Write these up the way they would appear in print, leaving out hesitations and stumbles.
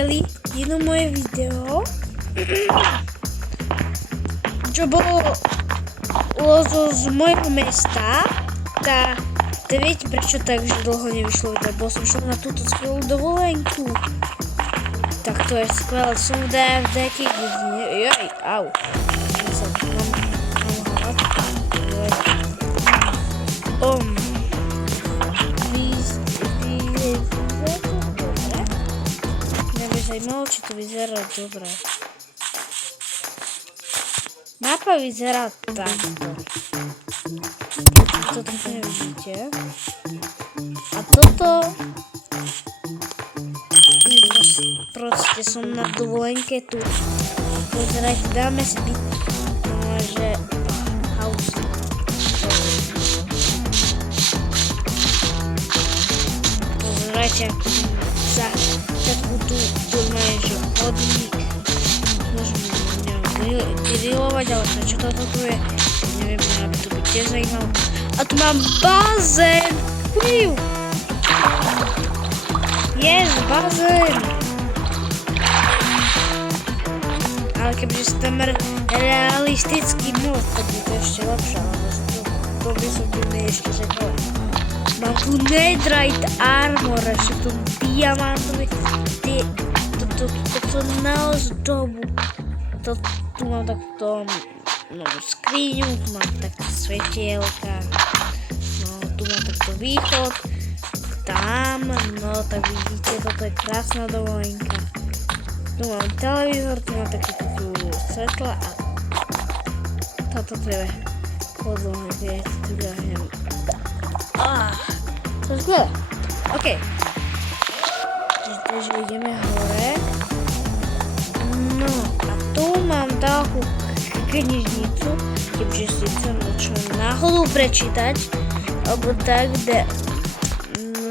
videli jedno moje video, čo bolo z mojho mesta, viete prečo tak, že dlho nevyšlo video, bo som šel na túto skvelú dovolenku. Tak to je skvelé, som v nejakých dedine, joj, au. Mňa by zajímalo, či to vyzerá dobre. Mapa vyzerá takto. Toto nevidíte. A toto... Proste som na dovolenke tu. Pozerajte, dáme si byt. Že... House. Pozerajte, za takú tu máme, že chodník. Môžeme grilovať, ale čo toto tu je? Neviem, aby to by tiež zajímalo. A tu mám bazén! Ujú! Yes, bazén! Ale kebyže si tam realistický most, tak by to ešte lepšie, ale to by som mi ešte řekl. Mám tu netherite armor, ešte tu diamantový, to na ozdobu. Tu mám takto skriňu, tu mám takto svetielka, tu mám takto východ, tam, tak vidíte, toto je krásna dovolenka. Tu mám televízor, tu mám také tu svetla a toto je podľa, viete, tu ďakujem. To je skvelé. OK. Takže ideme hore. No a tu mám takú knižnicu, keďže si chcem čo náhodou prečítať, alebo tak, kde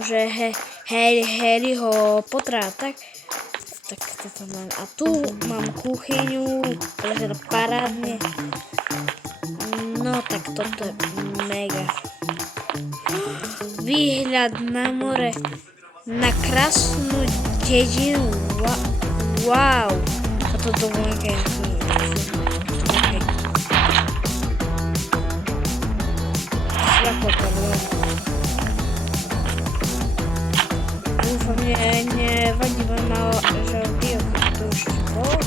že Harryho Pottera, tak toto mám. A tu mám kuchyňu, takže parádne. No tak toto je mega. Výhľad na more, na krásnu dedinu. Wow. A to dovolenka je Dúfam, nevadí vám malo, že to už bolo.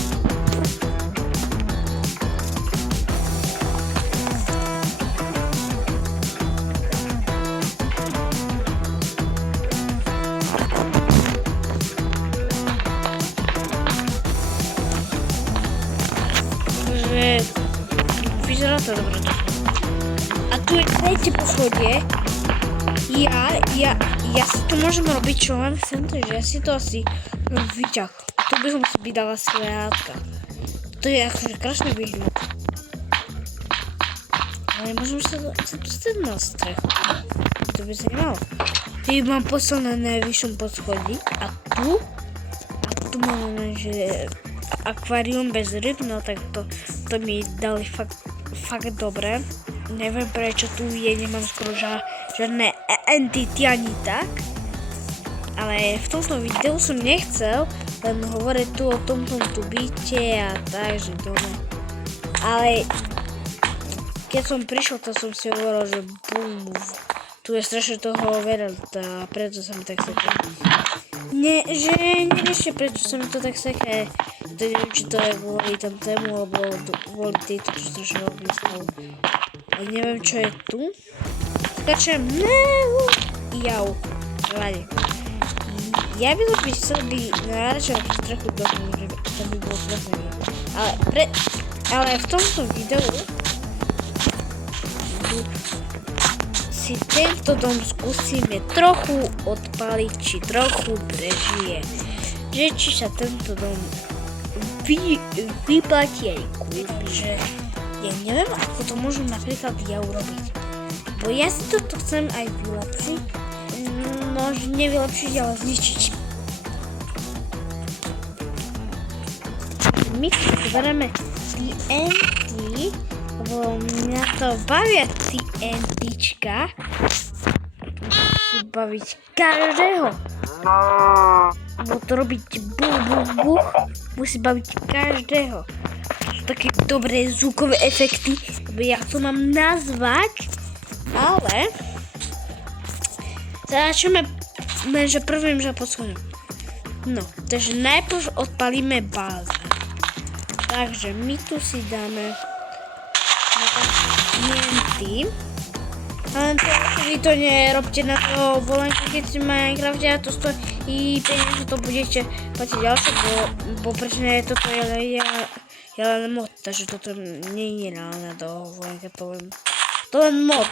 Vyzerá to dobre. A tu je tretie poschodie. Ja si to môžem robiť, čo len chcem, takže ja si to asi vyťah. Tu by som si vydala sviatka. To je akože krásny výhľad. Ale môžem sa dostať na strechu. To by sa nemalo. Tu mám posel na najvyššom poschodí a tu máme, že akvárium bez ryb, no tak to mi dali fakt dobre. Neviem prečo tu je, nemám skoro žiadne entity ani tak. Ale v tomto videu som nechcel len hovoriť tu o tomto tu byte a tak, že doma. Ale keď som prišiel, to som si hovoril, že bum, tu je strašne toho veľa a preto sa mi tak seká. Neviete prečo sa mi to tak seká. To neviem, či to je kvôli tam tému, alebo kvôli tejto, čo strašne veľmi stalo. Ale neviem, čo je tu. Skačem. Jau. Vláde. Ja by som chcel byť najradšej na strechu domu, že to by bolo krásne. Ale v tomto videu si tento dom skúsime trochu odpaliť, či trochu prežije. Že či sa tento dom vyplatí aj kúpiť, že ja neviem, ako to môžem napríklad ja urobiť. Bo ja si toto chcem aj vylepšiť, no nevylepšiť, ale zničiť. My si zberieme TNT, lebo mňa to bavia TNTčka. Musí baviť každého. bo to robiť buch, buch, buch, musí baviť každého. Také dobré zvukové efekty, ja to mám nazvať, ale začneme že prvým, že poschodom. No, takže najprv odpalíme bazén. Takže my tu si dáme TNT. Ale vy to nerobte na to volenku, keď si Minecrafte a to stojí peniaze, to budete platiť ďalšie, bo prečo nie je toto je len mod, takže toto nie je reálne do volenka, to len mod.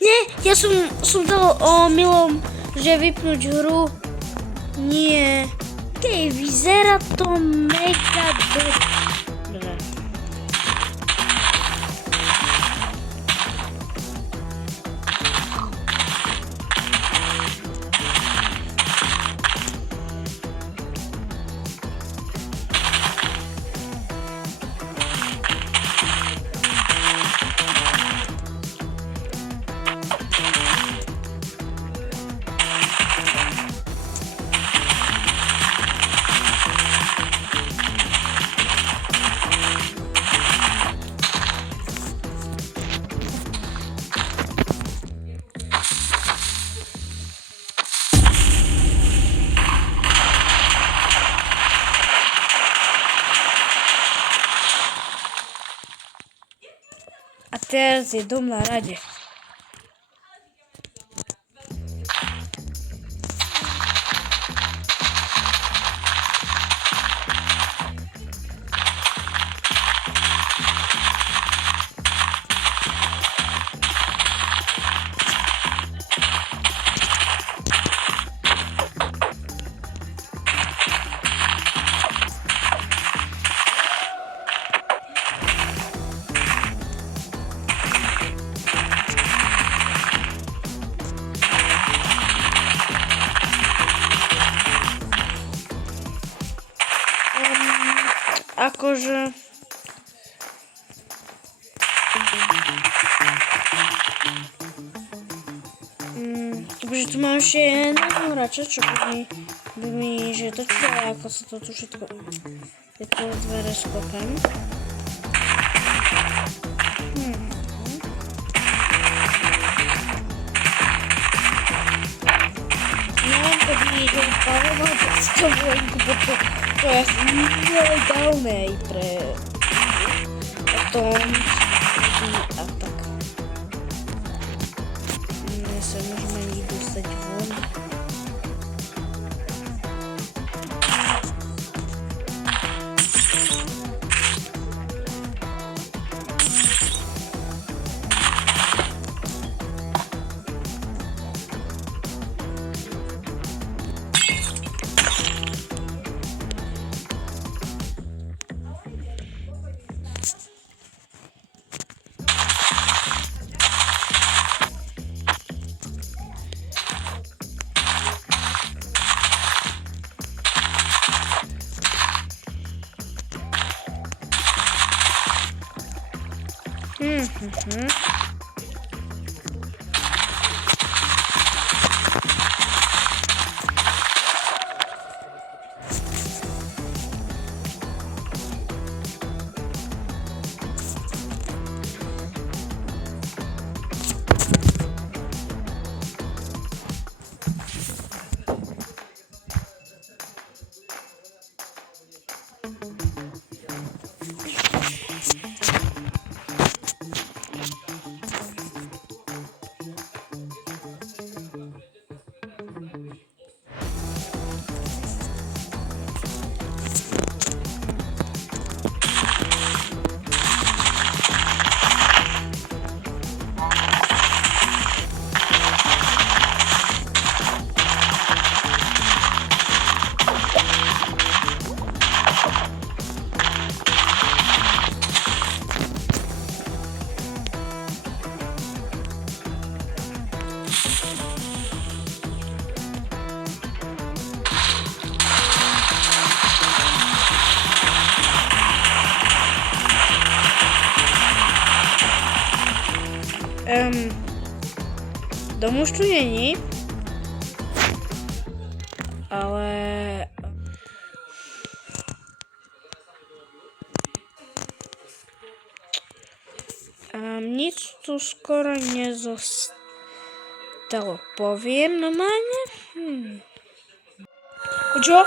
Nie, ja som dal omylom, že vypnúť hru. Nie. Okej, vyzerá to mega dobre. A teraz je dom na rade. Akože takže tu mám ešte jedného hráča, čo by mi že točilo, ako sa to tu všetko tieto dvere skopem. Neviem, to by že vypadalo, tak si to vojenku potom to je nelegálne aj pre potom a tak. My sa môžeme ani dostať von. Dom už tu není. Ale... nic tu skoro nezostalo. Poviem normálne? Čo?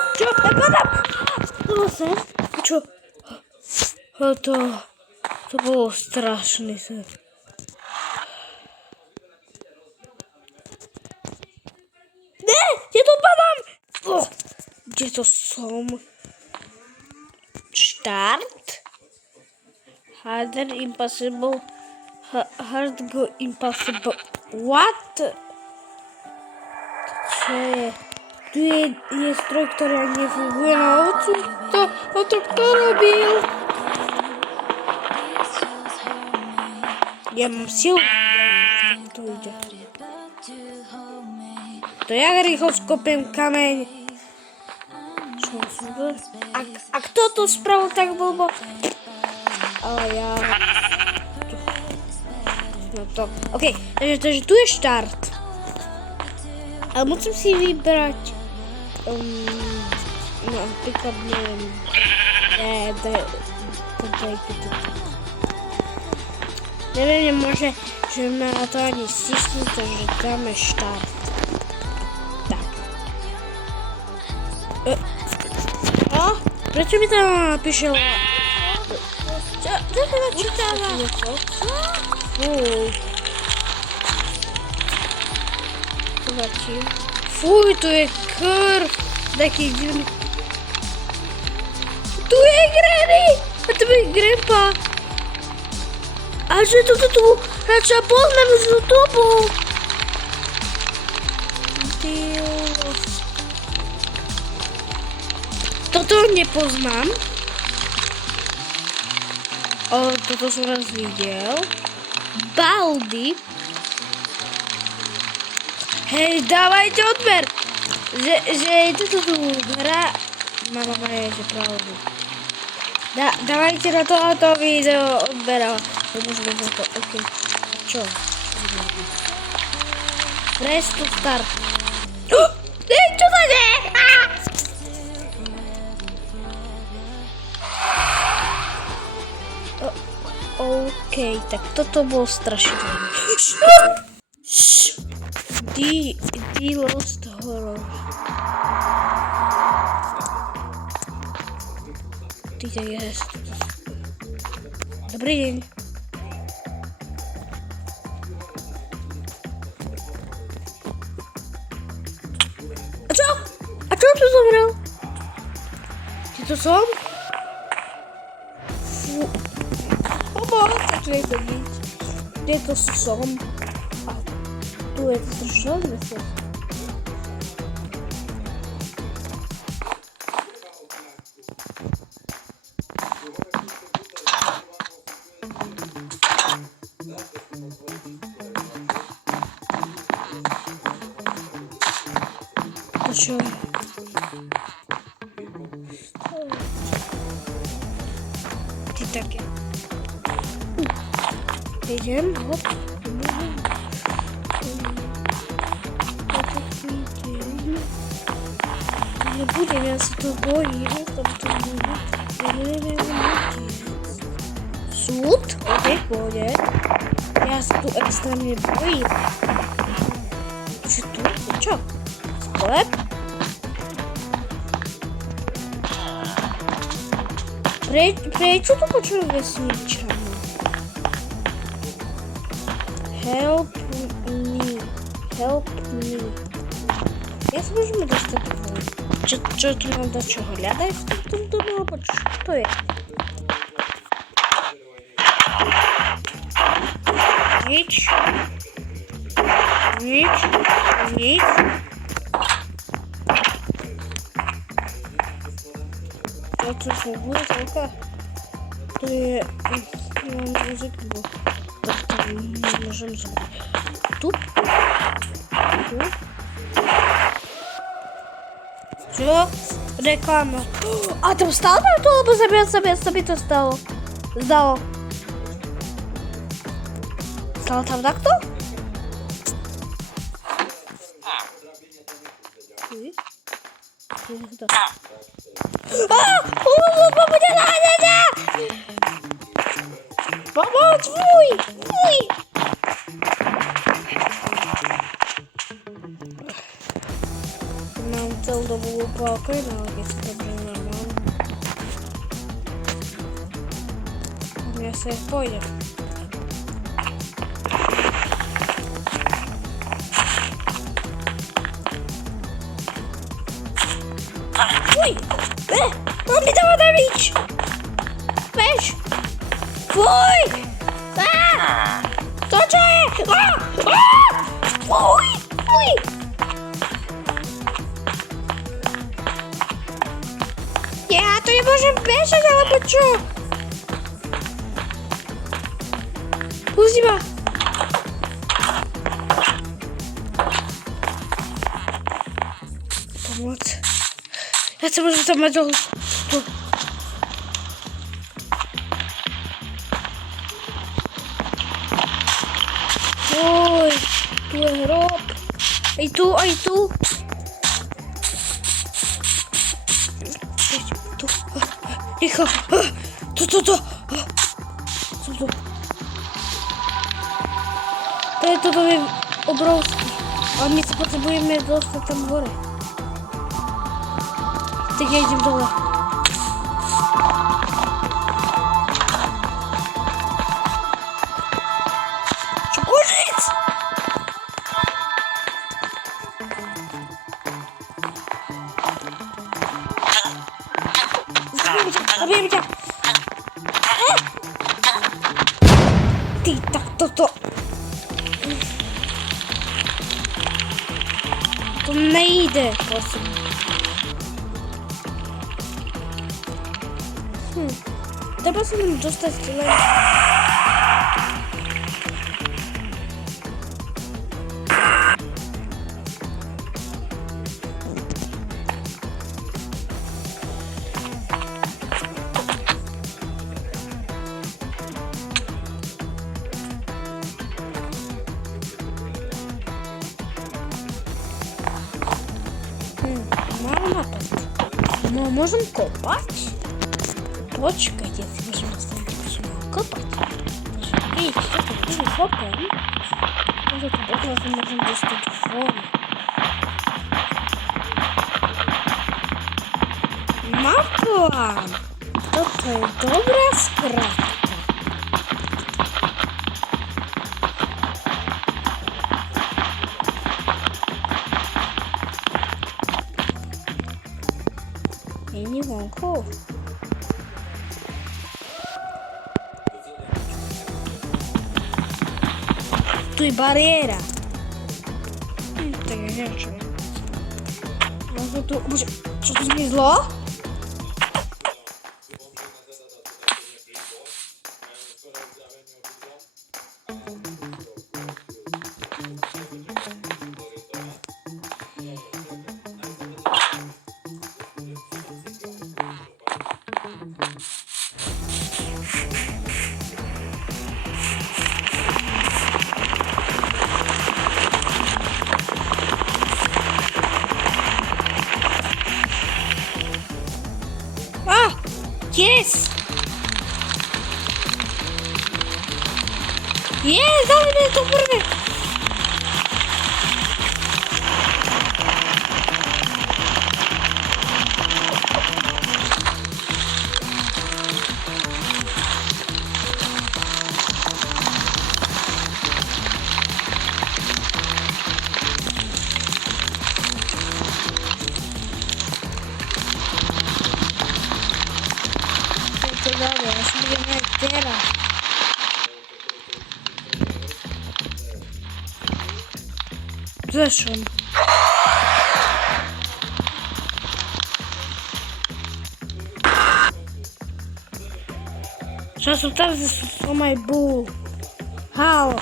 Čo? To bolo strašný sen. Ne! Ja to padám! Kde to som? Štart? Harder impossible. Hard go impossible. What? Čo je? Tu je stroj, ktorý nefunguje na ocu. To kto robil? Ja mám silu. To ide. To jak rýchlo skopiem kameň. A kto to spravil tak blbo? Ale ja... No to... OK, takže tu je štart. Ale musím si vybrať... napríklad neviem... Neviem, môže, že ma na to ani stisnú, takže dáme štart. Tak. Prečo mi tam napíše... Čo to načítáva? Fuj, tu je krv. Taký divný. Tu je Granny! A to je Grandpa. A že toto tu... Ja čo poznám už do tobu. Toto nepoznám. Toto som raz videl. Baldi. Hej, dávajte odber. Že toto tu hra... Mama je, že pravdu. Dávajte na to video odberala. Môžeme na to, OK. Čo? Press to start. Čo to je? OK, tak toto bol strašidelné. The Lost Horror. Dobrý deň. A čo tu zomrel? Ty to som? Fú. Tu je to byť. Kde to som? A tu je to strašné sa. To čo? Ty také. Idem, hop. Nebudem, ja sa to bojím. Súd? OK, pôjde. Ja sa tu extrémne bojím. Čo tu? Čo? Sklep? Prečo to počujem vesničanu? Help me. Ja sa môžeme dostať do toho. Čo tu mám do čoho hľadať v tomto domu? Čo to je? Nič. To funguje celka. To je... Mám muzik, bo... Tak tam nemôžem zobrať. Tu? Čo? Reklama. A tam stále to, lebo sa mi to stalo. Zdalo. Zostało tam tak to? Pomoc, wuj! Mam całą dobę pokój, no jest dobrze normalnie. Ja sobie pójdę. Fuj! On mi dała zabić! Weź! Fuj! Co to jest? Fuj! Fuj! Ja to nie może być, ale po co? Puści ma! Pomoc. Ja co może tam tu. Oj, tu jest rob. Ej tu, ej tu. Tu. Cicho. Tu. Co to? To jest obrąski. A my co potrzebujemy dostać tam górę. Tak ja idziemy dole. Czekuric! Zabijemy cię! Ty, tak, to. To nie idę po prostu. Trzeba sobie dostać tyle. Mama to. No, możemy kopać? Poczekajcie, możemy kopać. Idź, czekaj, kopem. Może to bardzo możemy dostać wodę. Mam plan. To jest dobra sprawa. Ja nie mam kół. Tu jest bariera. Tak, ja nie czuję. Może tu... Co tu zmizło? Jest! Jest! Dawaj mnie to porwę! Dobra, ja sobie nie teraz. Zeszłam. Czasu teraz jest o my bull. Halo.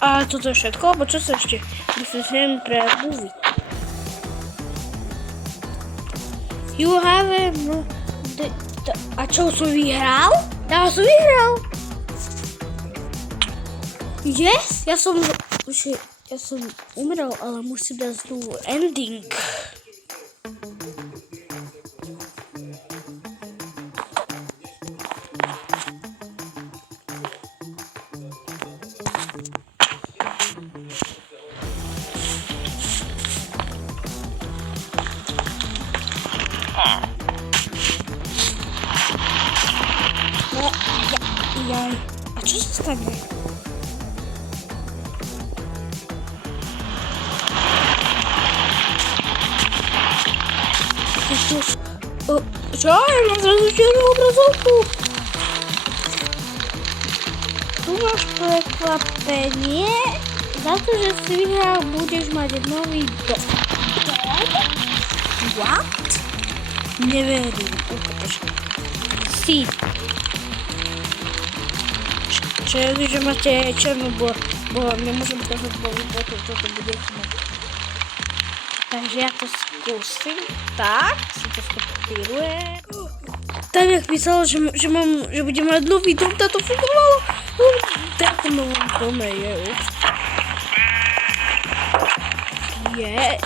A co to szybko? Bo co jeszcze? Myślałem, że mówi. You have a... A co, co wygrał? Ja som vyhral. Yes, ja som umrel, ale musím dať znovu ending. A čo sa stane? Čo? Ja mám zrazu čiernu obrazovku. Tu máš prekvapenie. Za to, že si vyhral, budeš mať nový dom. What? Neverím. Si. Čo je, že máte černú, bo nemôžem toho, bo toto bude chmať. Takže ja to skúsim. Tak, si to skopíruje. Tam jak písalo, že budem mať nový dom, táto fungovalo. Táto novom dome je. Yes.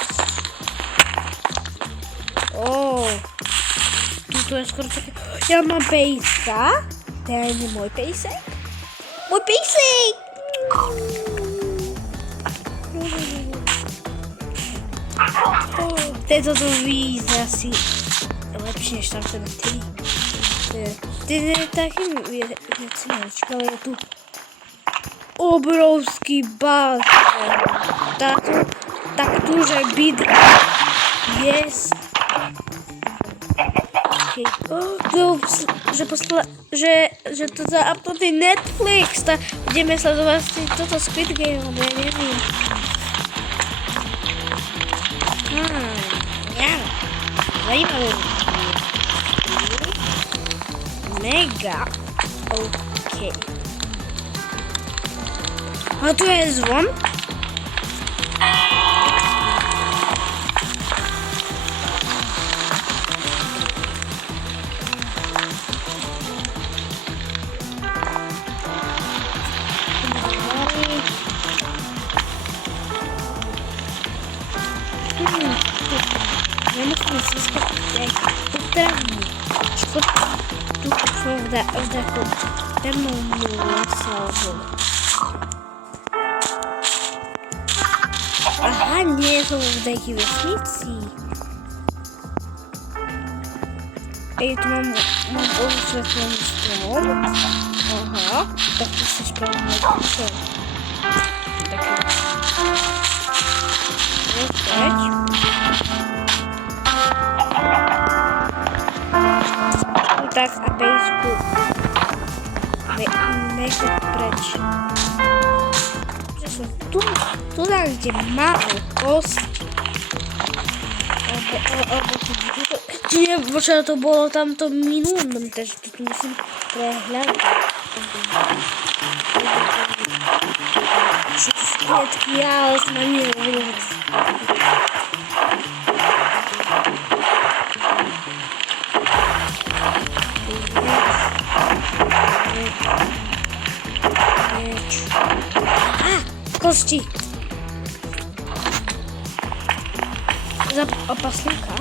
Tuto je skoro také. Ja mám pejska. Ten je môj pejsek. Môj pejsek! Tento to vyzerá asi lepšie než tam ten ty. Ty je taký vecinačka, ale je tu obrovský bazén. Tak tu, že bydlí. Yes. Okay. Že to zaupnutý Netflix, tak budeme sledovať toto Squid Game, lebo ja neviem. Zajímavé. Mega. OK. A tu je zvon. Nemusíme si skakať potravní. Tu som v takom temnom lese. Aha, nie, som v takej vesnici. Tu mám osvetlený strom. Aha, tak to si spravíme kúšo. Taký. Tak a pejsku nechať preč. Že som tu kde mám kost. Nie, počo to bolo tamto minulom, takže tu musím prehľadať. Všetky, ale som ani nevedel. Kosti. Za opasníka.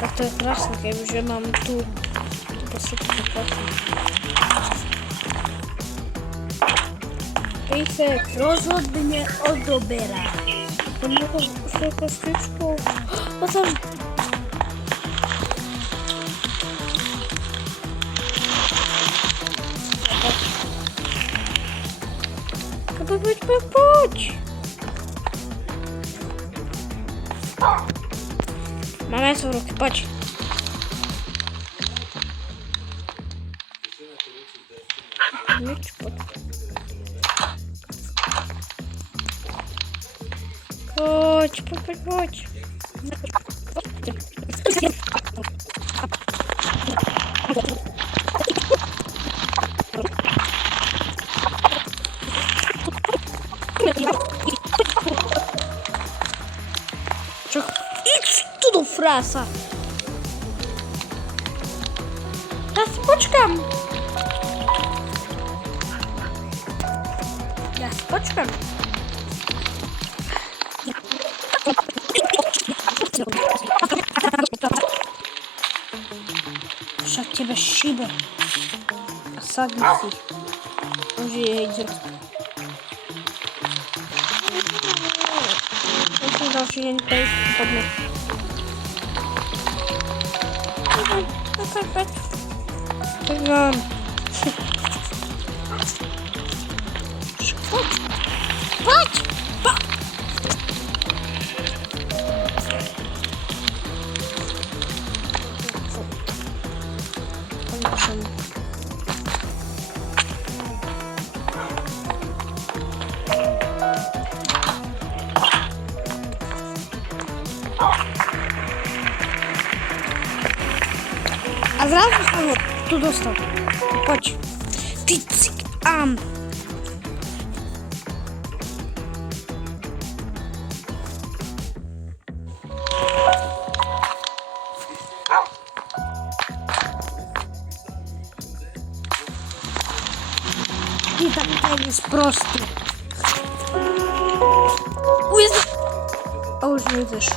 Tak to je krásne, kebyže mám tu opasníka krásne. Pejsek rozhodne odoberá. To môžu svoju kostičku. Potom. Poď. Máme sú ruky, poď. Poď. Idź tu do frasa. Ja si počkám. Почекай. Що тебе шибе? Осадниці. Уже я иду. Очень даже я не боюсь поднять. А зразу вот тут достав. Поч. Ти цик. И так теннис просто. Ой, а уже видишь.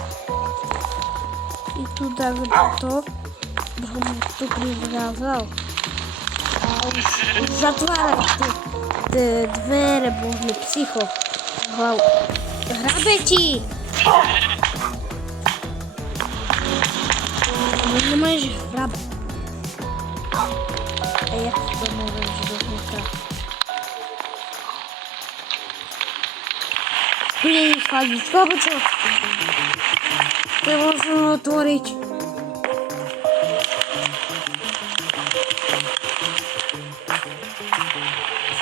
И туда готов. Тут прив'язав. Затварив двері, був не психо. Грабиті! Ви не маєш граб. А як це може ждати? Блін, ходить, скобочок. Ти можеш отворити.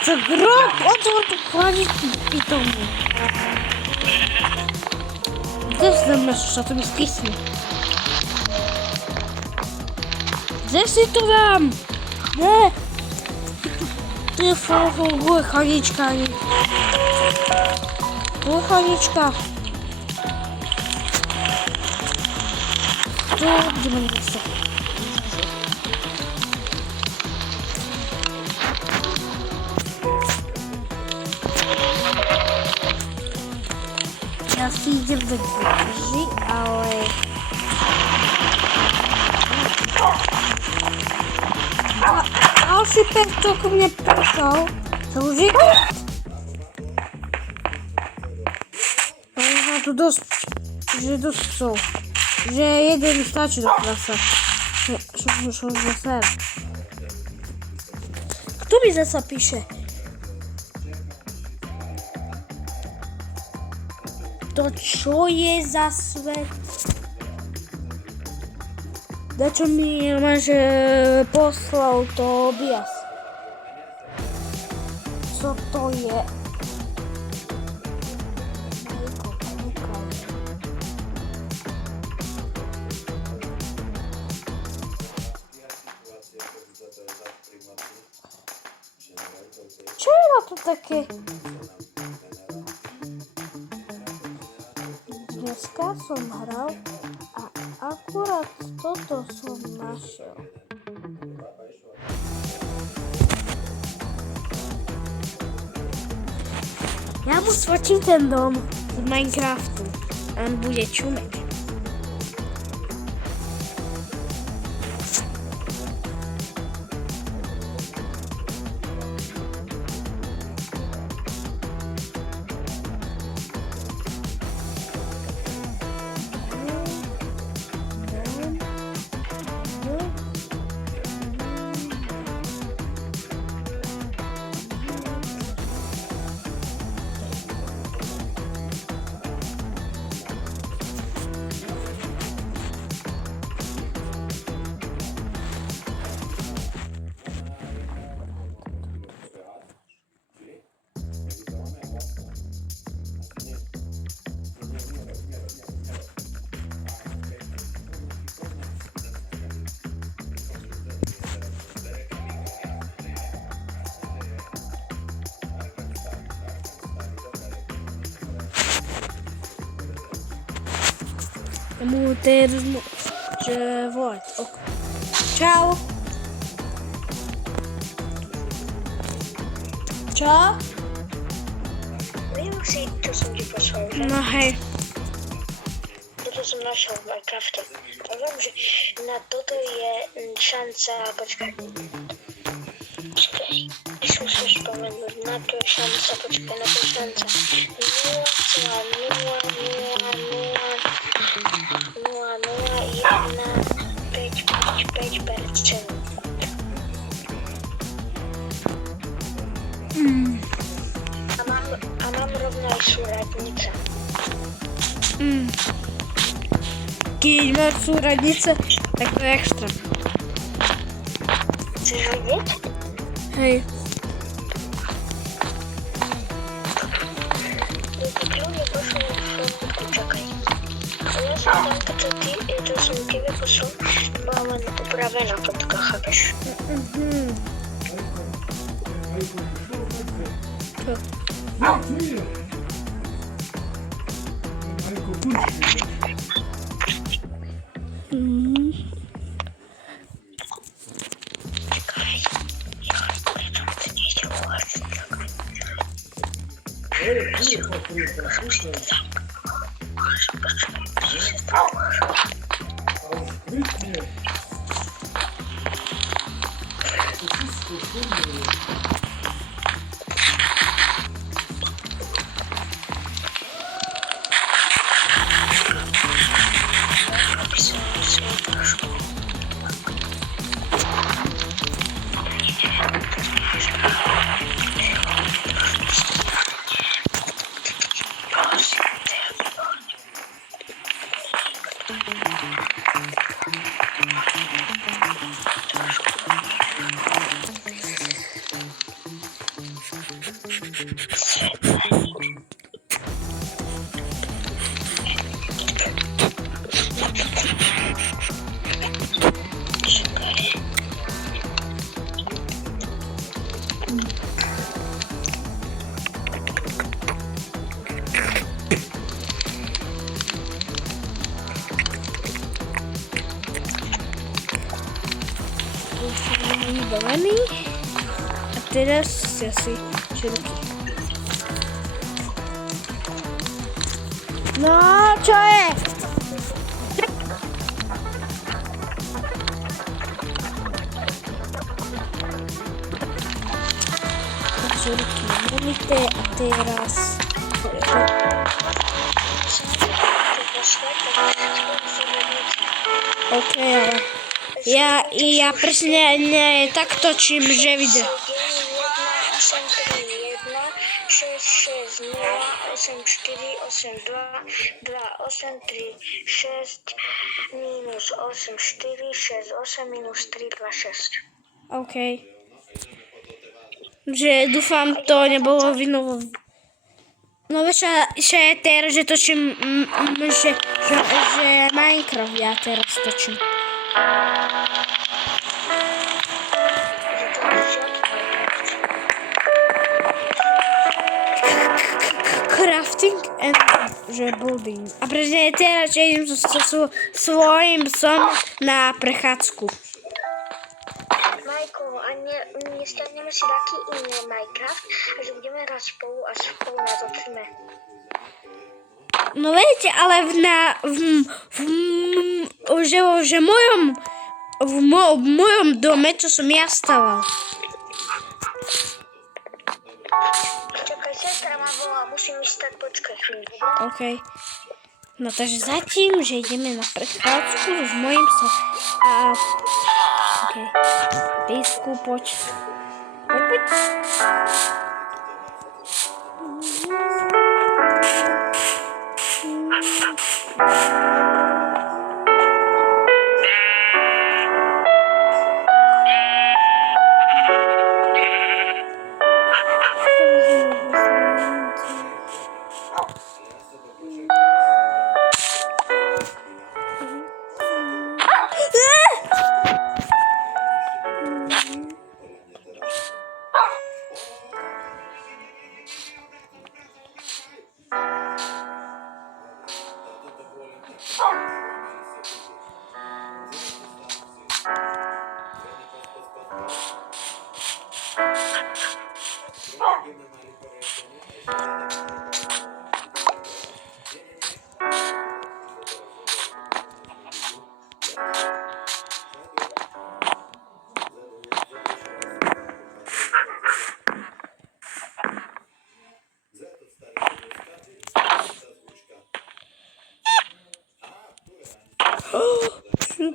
Це гроб, от ходить питому. Де ж земля, що тобі скисне? Де ж ти вам? Де? Ти фу, ханічка. Ой, ханічка. Де мені все? Я сидів до держи, але... А ось і петок у мене прийшов. Служи. Ага, тут вже досов. Вже їде нестачу до краса. Що за себе? Хто мені за це пише? То що є за свет? Дечо mi майже послав то об'яс. Що то є? Чого тут таке? Dneska som hral a akurát toto som našiel. Ja mu svatím ten dom z Minecraftu. On bude čumeť. Тому ти розмовляй. Чао. Чао. Si, to som ti poslal, že? No hej. Toto som našiel v Minecrafte. A viem, že na toto je šanca, počkaj. Když musíš spomenúť, na to je šanca, počkaj, na to je šanca 0,000000155%. A mám rovno aj súradnica. Keď máš súradnice, tak to je extra. Chceš vidieť? Hej. Kľudne pošlem fotku, čakaj. Ja som tam, to som tebe poslal, bola len upravená fotka, chápeš? Čo? Čakaj, to nejde uvažiť, čakaj. Vybavený. A teraz asi široký. No, čo je? Široký monité a teraz... OK, ale... Ja presne tak točím, že vidím. 1, 2, 8, 3, 1, 6, 0, 8, 4, 8, 2, 3, 8, -3, -8, -3, 2, 6. OK. Že dúfam, to nebolo vinovo. No vieš, že teraz, že točím, že Minecraft ja teraz točím. Crafting and že building. A presne teraz, že idem so svojím psom na prechádzku. Majko, a nestaneme si taký iný Minecraft, a že budeme hrať spolu a spolu natočíme. No viete, ale v mojom dome, čo som ja staval. Čakaj, sestra ma volá, musím ísť, tak počkaj chvíľu. OK. No takže zatím, že ideme na prechádzku s mojím psom. A... OK. Písku, poď. Poď.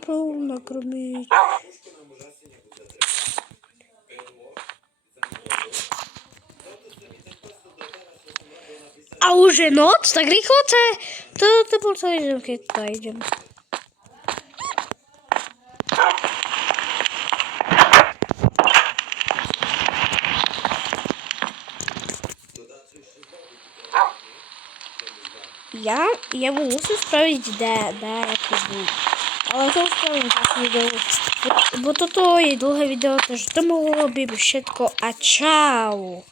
rybą nakarmić. A уже noc? Tak rychło? To po co idziemy, kiedy tutaj idziemy? Ja muszę sprawdzić, jaki był. Ale to sprawdzę tak wideo. Bo to jest długie wideo, też to mogło być szybko, a ciao!